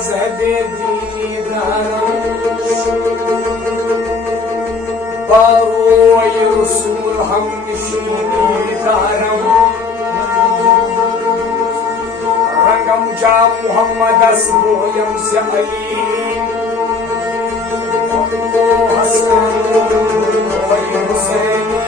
मजहब बारोय रसूल हम रंगम जा मुहम्मद बोयम से अली हसन हुसैनी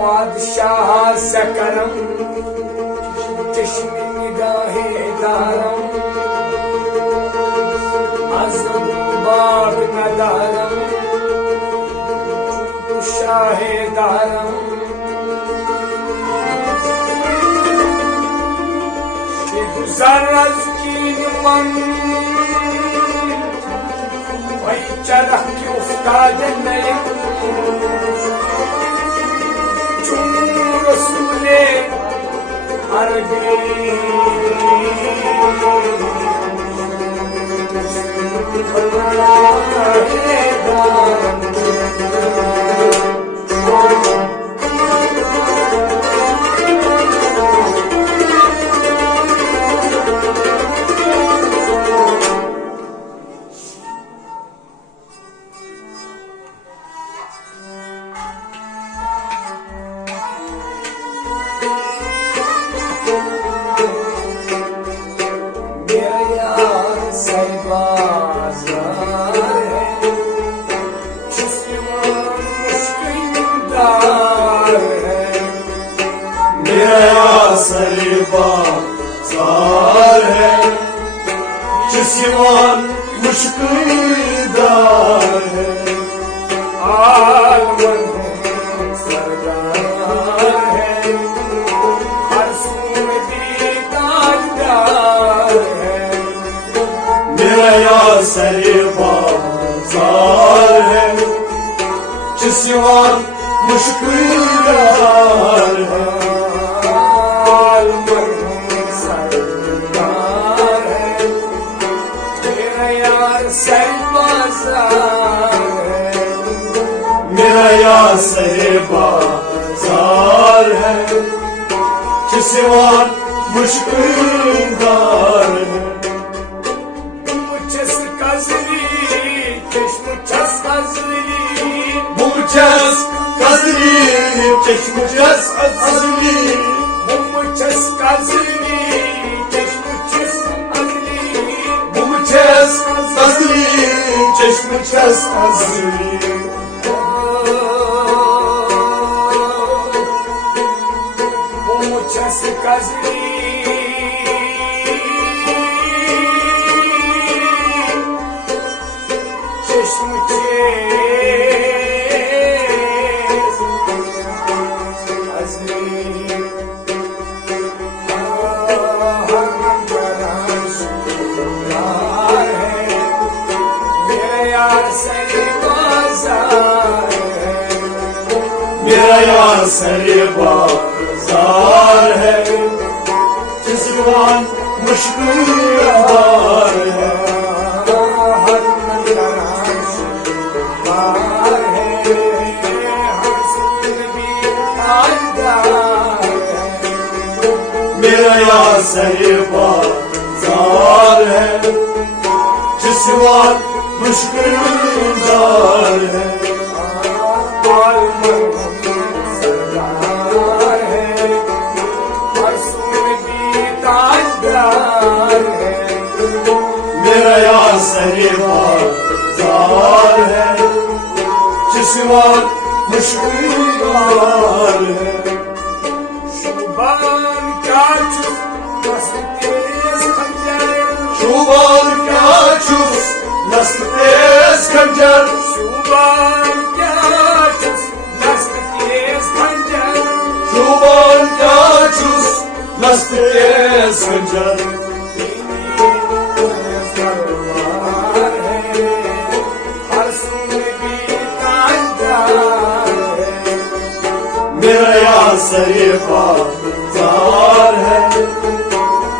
बादशाह से करम चश्मे निगाहे दारम अज़म बाग नदारम शाहे दारम गुजर की मन वही चरख की उस्ताद नए रसूले अरबी बाजार है जिस्मान मुश्किलदार है आलमन सरदार है हर सूरती ताजदार है मेरा यासर बाजार है जिस्मान मुश्किलदार है मेरा यासर बाजार है जिस्मान मुश्किलदार है मुझस कजली चश्मुझस कजली मुझस कजली चश्मुझस कजली मुझस कजली चश्मुझस कजली मुझस कजली चश्मुझस कजली मुझस कजली मेरा यासर बाजार है जिस्मान मुश्किलदार है मेरा यासर बाजार है जिस्मान मुश्किलदार है मेरा यासर बाजार है जिस्मान मुश्किलदार है शुभान क्या चुप मस्त तेज खंजर शुभान क्या चुप मस्त तेज खंजर शुभान क्या चुप मस्त तेज खंजर शुभान क्या चुप मस्त तेज खंजर मेरा यासर बाजार है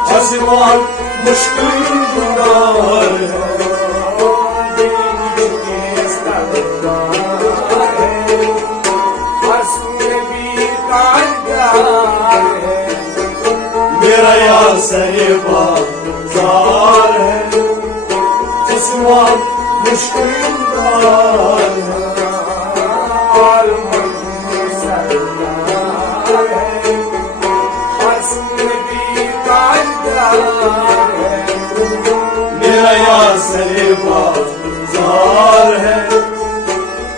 जिस्मान मुश्किलदार है। मेरा यार सरीबाजार है, जिस्मा मुश्किलदार है। मेरा यार सरीबाजार है,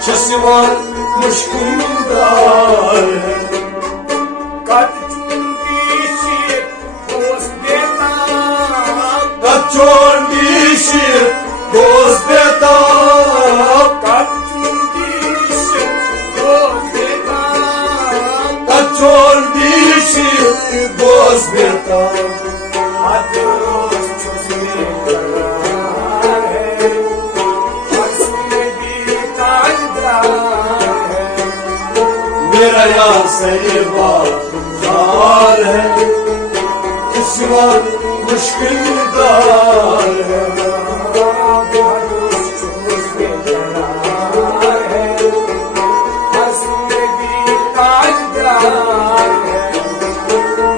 जिस्मा मुश्किलदार है। Kaçon dişi doz betap, kaçon dişi doz betap. मेरा यार सरीबाजार है, जिस्मा मुश्किलदार है।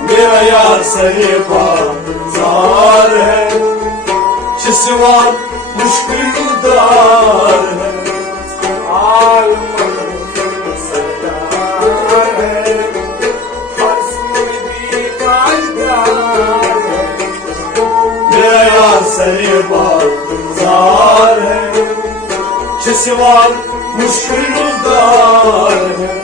मेरा यार सरीबाजार है, जिस्मा मुश्किलदार है। सरीबाजार है, जिस्मा मुश्किलदार है।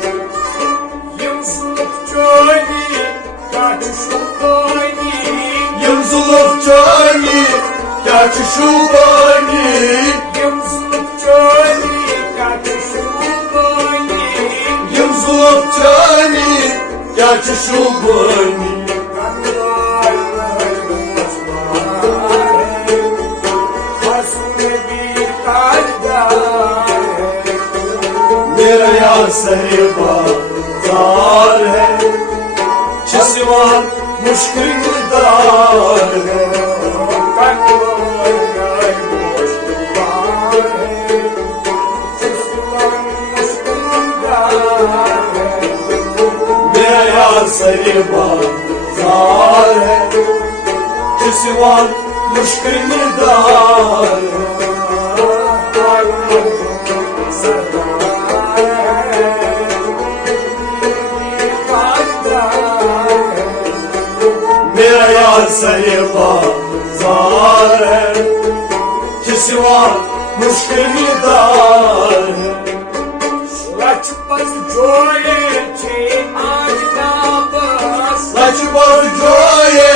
Yımzılık çöli, gerçi şu bani. Yımzılık çöli, gerçi şu bani. मेरा यार सरीबाजार है, जिस्मा मुश्किलदार है। मेरा यार सरीबाजार है, जिस्मा मुश्किलदार है। मेरा यार सरीबाजार है, जिस्मा मुश्किलदार है। Laçpaz joye çe ajnabas, Laçpaz joye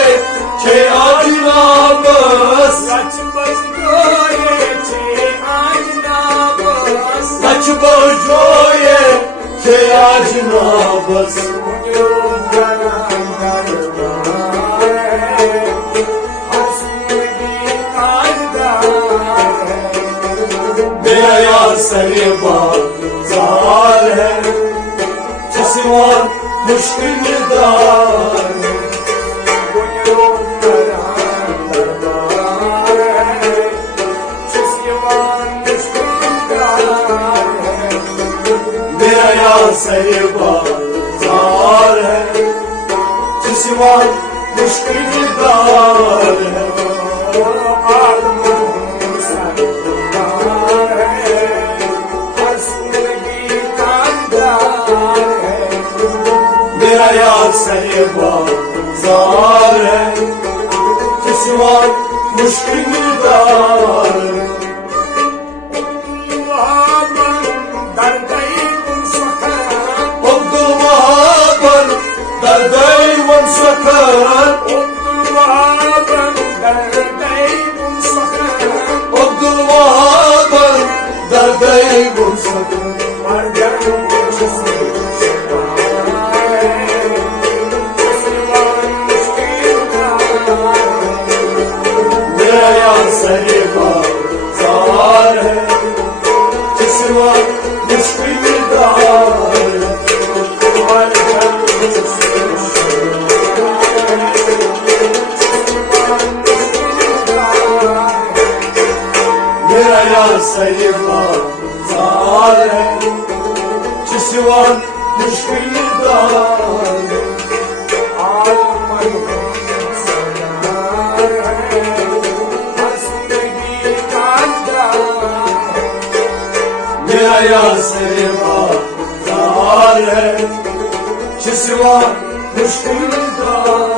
çe ajnabas, Laçpaz joye çe ajnabas, Laçpaz joye çe ajnabas. मेरा यार सरीबाजार है, जिस्मा मुश्किलदार है। मेरा यार सरीबाजार है, जिस्मा मुश्किलदार है। मेरा यार सरीबाजार है, जिस्मा मुश्किलदार है। Abdülvahab'ın derdeyim sakın, Abdülvahab'ın derdeyim sakın. मेरा यार सरीबाजार है, जिस्मा मुश्किलदार है। سيما زاره جسوان مشكل داره يا سيما زاره جسوان مشكل داره